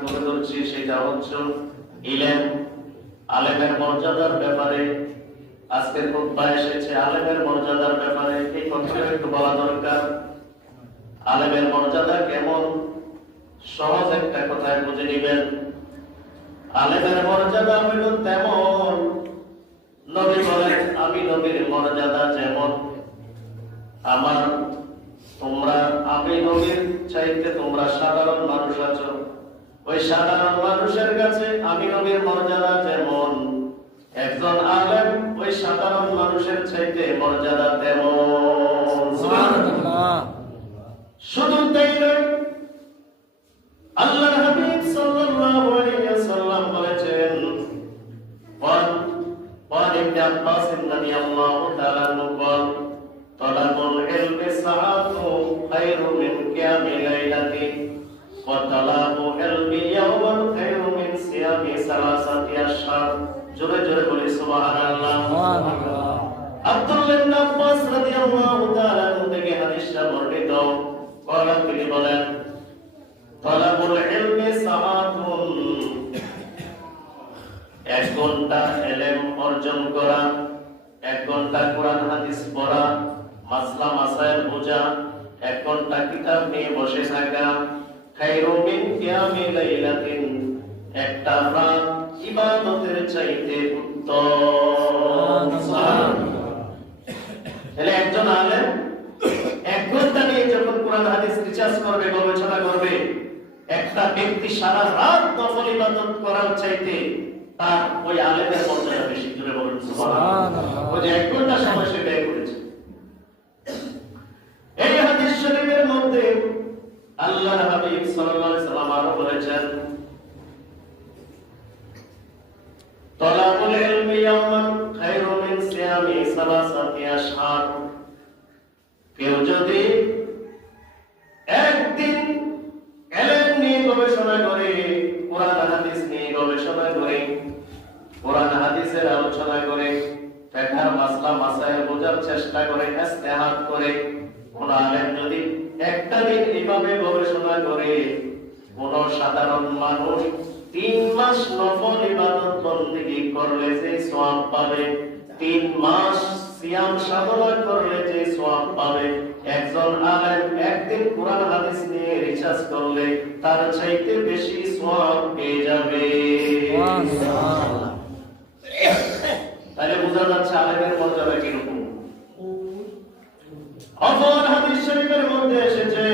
তুলে ধরছি সেটা হচ্ছে ইলম, আলেমের মর্যাদার ব্যাপারে। আজকের খুতবা এসেছে আলেমের মর্যাদার ব্যাপারে। এই কথাটা একটু বলা দরকার। আলেমের মর্যাদা কেমন, সহজ একটা কথায় বুঝে নিবেন। আলেমের মর্যাদা হইল তেমন, নবী বলেন আমি নবীর মর্যাদা যেমন, আমি নবীর চাইতে তোমরা সাধারণ মানুষ আছো, ওই সাধারণ মানুষের কাছে আমি নবীর মর্যাদা যেমন, একজন আলেম ওই সাধারণ মানুষের চাইতে মর্যাদা তেমন। শুধু তাই নয়, আল্লাহর হাবিব সাল্লাল্লাহু আলাইহি ওয়াসাল্লাম বলেছেন, ওয়ান ইবনে আব্বাস রাদিয়াল্লাহু তাআলা বলেন, তালাবুল ইলমি সাআতু খায়রু মিন কিয়ামি লাইলাতি ওয়া তালাবুল ইলমি ইয়াওমান খায়রু মিন সিয়ামি সালাসাতি আশহার। জোরে জোরে বলি সুবহানাল্লাহ। সুবহানাল্লাহ। আব্দুল্লাহ ইবনে আব্বাস রাদিয়াল্লাহু তাআলা থেকে হাদিসটা বর্ণিত, তিনি বলেন, তালাবুল ইলমি সাআতুন, 1 ঘন্টা ইলম অর্জন করা, 1 ঘন্টা কোরআন হাদিস পড়া, মাসলা মাসাইল বোঝা, 1 ঘন্টা কিতাব নিয়ে বসে থাকা, খায়রু মিন কিয়ামি লাইলাতিন, একটা রাত ইবাদতের চাইতে উত্তম। তাহলে একজন আলেম 1 ঘন্টা নিয়ে যখন কোরআন হাদিস রিসার্চ করবে, গবেষণা করবে, একটা ব্যক্তি সারা রাত নফল ইবাদত করার চাইতে তার ওই আলেমের মর্যাদা বেশি। জোরে বলুন সুবহানাল্লাহ। ওই যে 1 ঘন্টা সময় সে ব্যয় করেছে। এই হাদিস শরীফের মধ্যে আল্লাহর হাবিব সাল্লাল্লাহু আলাইহি ওয়াসাল্লাম আরো বলেছেন, তালাবুল ইলমি ইয়াওমান খায়রু মিন সিয়ামি সালাসাতি আশহার। কেউ যদি একদিন ইলম নিয়ে গবেষণা করে, কোরআন হাদিস নিয়ে গবেষণা করে, কোরআন হাদিসের আলোচনা করে, ফিকহের মাসলা মাসাইল বোঝার চেষ্টা করে, ইজতিহাদ করে, কোন আলেম যদি একটা দিন এইভাবে গবেষণা করে, কোন সাধারণ মানুষ 3 মাস নফল ইবাদত বন্দেগী করলে যে সওয়াব পাবে, 3 মাস সিয়াম সাধনা করলে যে সওয়াব পাবে, একজন আলেম একদিন কোরআন হাদিস নিয়ে রিসার্চ করলে তার চাইতে বেশি সওয়াব পেয়ে যাবে। সুবহানাল্লাহ। তাহলে বোঝা যাচ্ছে আলেমের মর্যাদা কিরকম। অপর হাদিস শরীফের মধ্যে এসেছে,